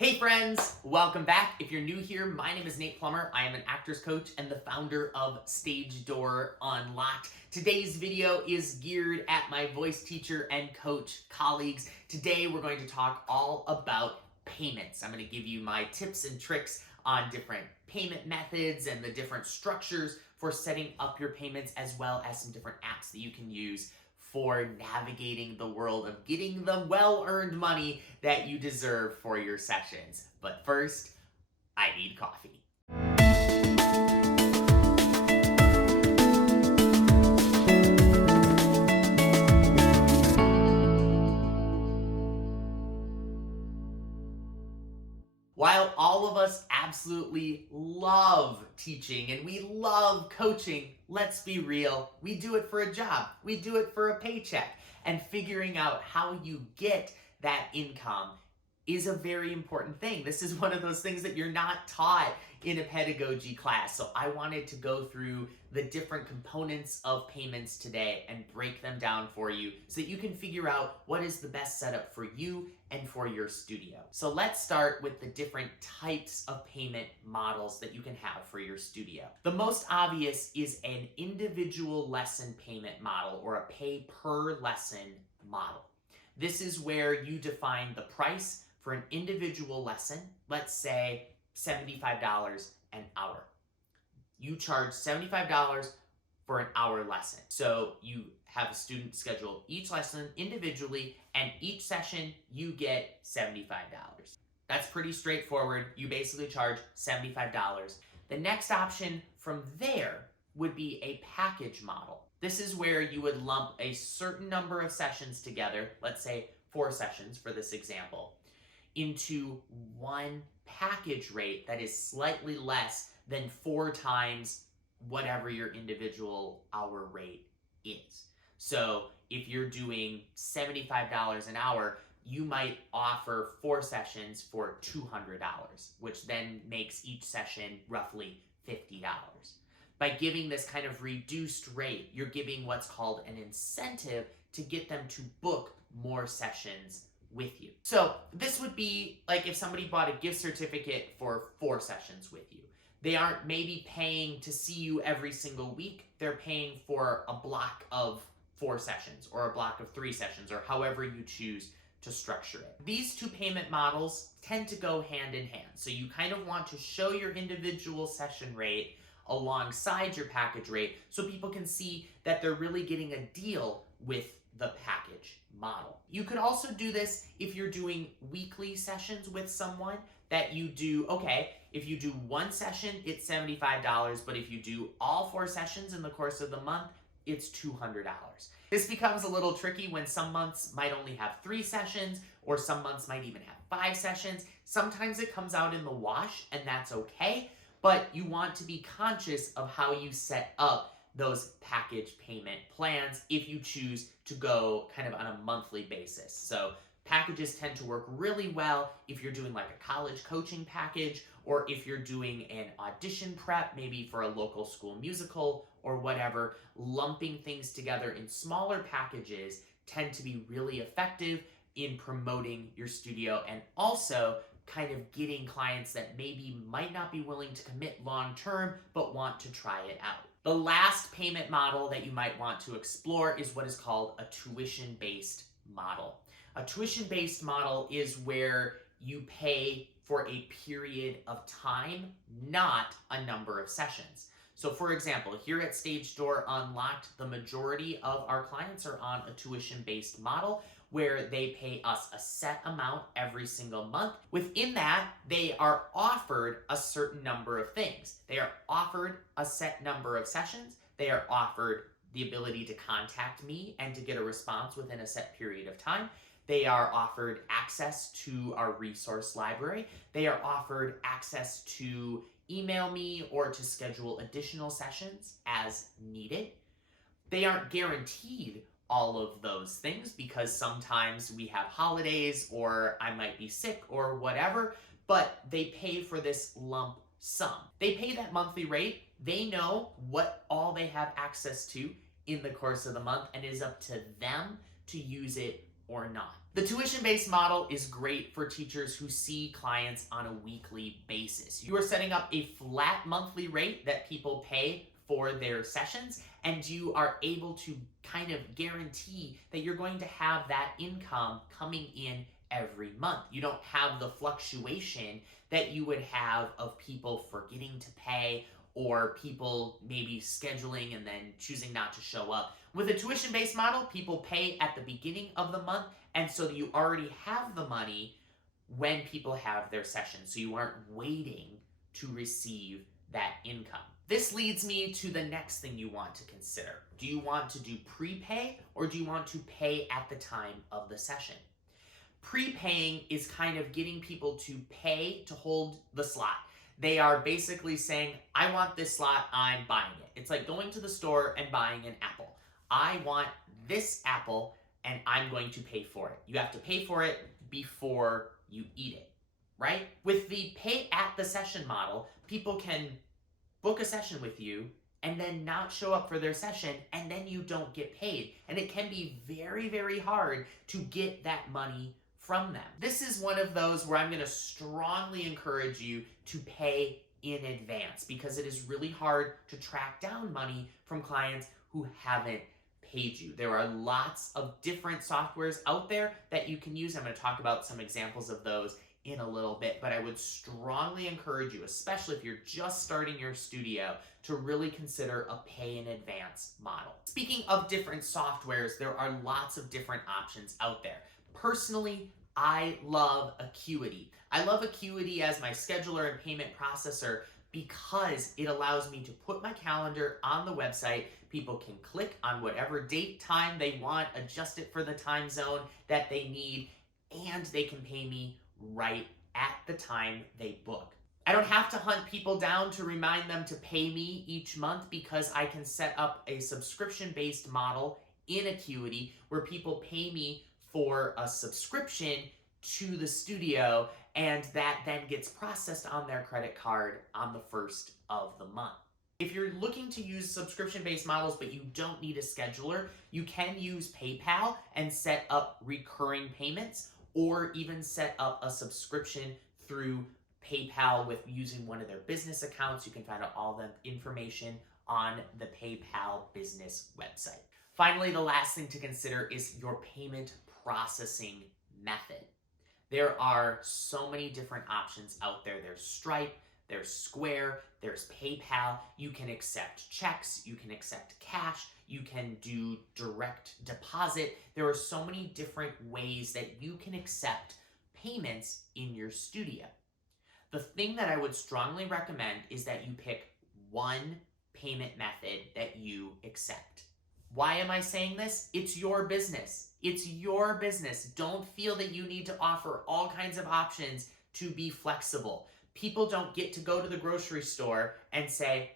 Hey friends, welcome back. If you're new here, my name is Nate Plummer. I am an actor's coach and the founder of Stage Door Unlocked. Today's video is geared at my voice teacher and coach colleagues. Today we're going to talk all about payments. I'm going to give you my tips and tricks on different payment methods and the different structures for setting up your payments, as well as some different apps that you can use for navigating the world of getting the well-earned money that you deserve for your sessions. But first, I need coffee. While all of us absolutely love teaching and we love coaching, let's be real, we do it for a job, we do it for a paycheck, and figuring out how you get that income is a very important thing. This is one of those things that you're not taught in a pedagogy class. So I wanted to go through the different components of payments today and break them down for you so that you can figure out what is the best setup for you and for your studio. So let's start with the different types of payment models that you can have for your studio. The most obvious is an individual lesson payment model, or a pay per lesson model. This is where you define the price for an individual lesson, let's say $75 an hour. You charge $75 for an hour lesson. So you have a student schedule each lesson individually, and each session you get $75. That's pretty straightforward. You basically charge $75. The next option from there would be a package model. This is where you would lump a certain number of sessions together, let's say 4 sessions for this example, into one package rate that is slightly less than 4 times whatever your individual hour rate is. So if you're doing $75 an hour, you might offer 4 sessions for $200, which then makes each session roughly $50. By giving this kind of reduced rate, you're giving what's called an incentive to get them to book more sessions with you. So this would be like if somebody bought a gift certificate for 4 sessions with you. They aren't maybe paying to see you every single week. They're paying for a block of 4 sessions or a block of 3 sessions, or however you choose to structure it. These two payment models tend to go hand in hand. So you kind of want to show your individual session rate alongside your package rate so people can see that they're really getting a deal with the package model. You could also do this if you're doing weekly sessions with someone, that you do, okay, if you do 1 session, it's $75, but if you do all 4 sessions in the course of the month, it's $200. This becomes a little tricky when some months might only have 3 sessions, or some months might even have 5 sessions. Sometimes it comes out in the wash, and that's okay, but you want to be conscious of how you set up those package payment plans if you choose to go kind of on a monthly basis. So packages tend to work really well if you're doing like a college coaching package, or if you're doing an audition prep, maybe for a local school musical or whatever. Lumping things together in smaller packages tend to be really effective in promoting your studio, and also kind of getting clients that maybe might not be willing to commit long term but want to try it out. The last payment model that you might want to explore is what is called a tuition-based model. A tuition-based model is where you pay for a period of time, not a number of sessions. So for example, here at Stage Door Unlocked, the majority of our clients are on a tuition-based model where they pay us a set amount every single month. Within that, they are offered a certain number of things. They are offered a set number of sessions. They are offered the ability to contact me and to get a response within a set period of time. They are offered access to our resource library. They are offered access to email me or to schedule additional sessions as needed. They aren't guaranteed all of those things because sometimes we have holidays, or I might be sick or whatever, but they pay for this lump sum. They pay that monthly rate. They know what all they have access to in the course of the month, and it is up to them to use it or not. The tuition-based model is great for teachers who see clients on a weekly basis. You are setting up a flat monthly rate that people pay for their sessions, and you are able to kind of guarantee that you're going to have that income coming in every month. You don't have the fluctuation that you would have of people forgetting to pay or people maybe scheduling and then choosing not to show up. With a tuition-based model, people pay at the beginning of the month, and so you already have the money when people have their sessions. So you aren't waiting to receive that income. This leads me to the next thing you want to consider. Do you want to do prepay or do you want to pay at the time of the session? Prepaying is kind of getting people to pay to hold the slot. They are basically saying, I want this slot, I'm buying it. It's like going to the store and buying an apple. I want this apple and I'm going to pay for it. You have to pay for it before you eat it, right? With the pay at the session model, people can book a session with you and then not show up for their session, and then you don't get paid. And it can be very, very hard to get that money from them. This is one of those where I'm going to strongly encourage you to pay in advance, because it is really hard to track down money from clients who haven't paid you. There are lots of different softwares out there that you can use. I'm going to talk about some examples of those in a little bit, but I would strongly encourage you, especially if you're just starting your studio, to really consider a pay in advance model. Speaking of different softwares, there are lots of different options out there. Personally, I love Acuity. I love Acuity as my scheduler and payment processor because it allows me to put my calendar on the website. People can click on whatever date, time they want, adjust it for the time zone that they need, and they can pay me right at the time they book. I don't have to hunt people down to remind them to pay me each month, because I can set up a subscription-based model in Acuity where people pay me for a subscription to the studio, and that then gets processed on their credit card on the first of the month. If you're looking to use subscription-based models but you don't need a scheduler, you can use PayPal and set up recurring payments, or even set up a subscription through PayPal with using one of their business accounts. You can find out all the information on the PayPal business website. Finally, the last thing to consider is your payment processing method. There are so many different options out there. There's Stripe, there's Square, there's PayPal. You can accept checks, you can accept cash, you can do direct deposit. There are so many different ways that you can accept payments in your studio. The thing that I would strongly recommend is that you pick one payment method that you accept. Why am I saying this? It's your business. It's your business. Don't feel that you need to offer all kinds of options to be flexible. People don't get to go to the grocery store and say,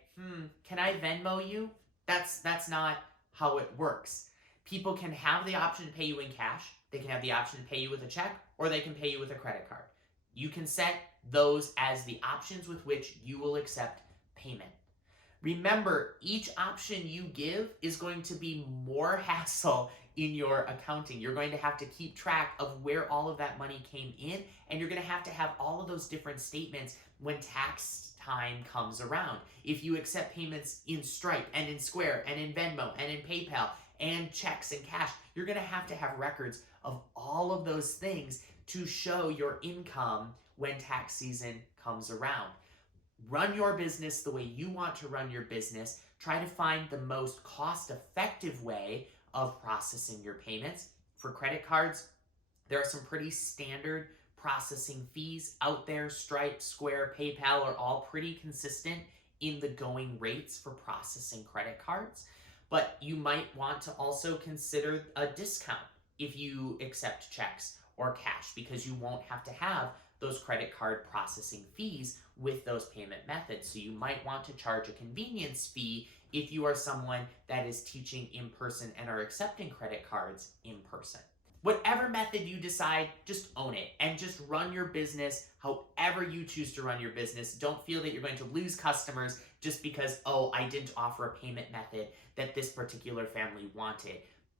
can I Venmo you? That's not how it works. People can have the option to pay you in cash. They can have the option to pay you with a check, or they can pay you with a credit card. You can set those as the options with which you will accept payment. Remember, each option you give is going to be more hassle in your accounting. You're going to have to keep track of where all of that money came in, and you're going to have all of those different statements when tax time comes around. If you accept payments in Stripe and in Square and in Venmo and in PayPal and checks and cash, you're going to have records of all of those things to show your income when tax season comes around. Run your business the way you want to run your business. Try to find the most cost-effective way of processing your payments. For credit cards, there are some pretty standard processing fees out there. Stripe, Square, PayPal are all pretty consistent in the going rates for processing credit cards. But you might want to also consider a discount if you accept checks or cash, because you won't have to have those credit card processing fees with those payment methods. So you might want to charge a convenience fee if you are someone that is teaching in person and are accepting credit cards in person. Whatever method you decide, just own it and just run your business however you choose to run your business. Don't feel that you're going to lose customers just because, I didn't offer a payment method that this particular family wanted.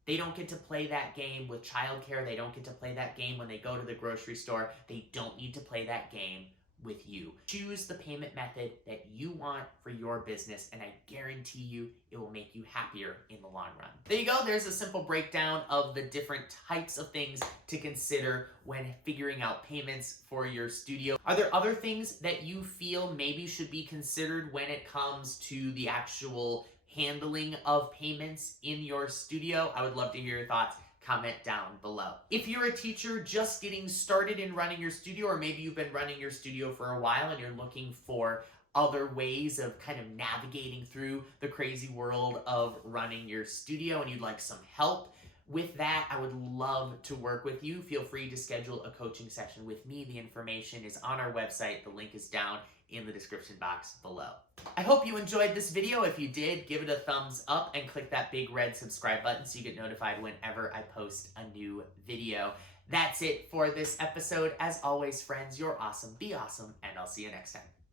They don't get to play that game with childcare. They don't get to play that game when they go to the grocery store. They don't need to play that game with you. Choose the payment method that you want for your business, and I guarantee you it will make you happier in the long run. There you go. There's a simple breakdown of the different types of things to consider when figuring out payments for your studio. Are there other things that you feel maybe should be considered when it comes to the actual handling of payments in your studio? I would love to hear your thoughts. Comment down below. If you're a teacher just getting started in running your studio, or maybe you've been running your studio for a while and you're looking for other ways of kind of navigating through the crazy world of running your studio and you'd like some help with that, I would love to work with you. Feel free to schedule a coaching session with me. The information is on our website. The link is down in the description box below. I hope you enjoyed this video. If you did, give it a thumbs up and click that big red subscribe button so you get notified whenever I post a new video. That's it for this episode. As always, friends, you're awesome, be awesome, and I'll see you next time.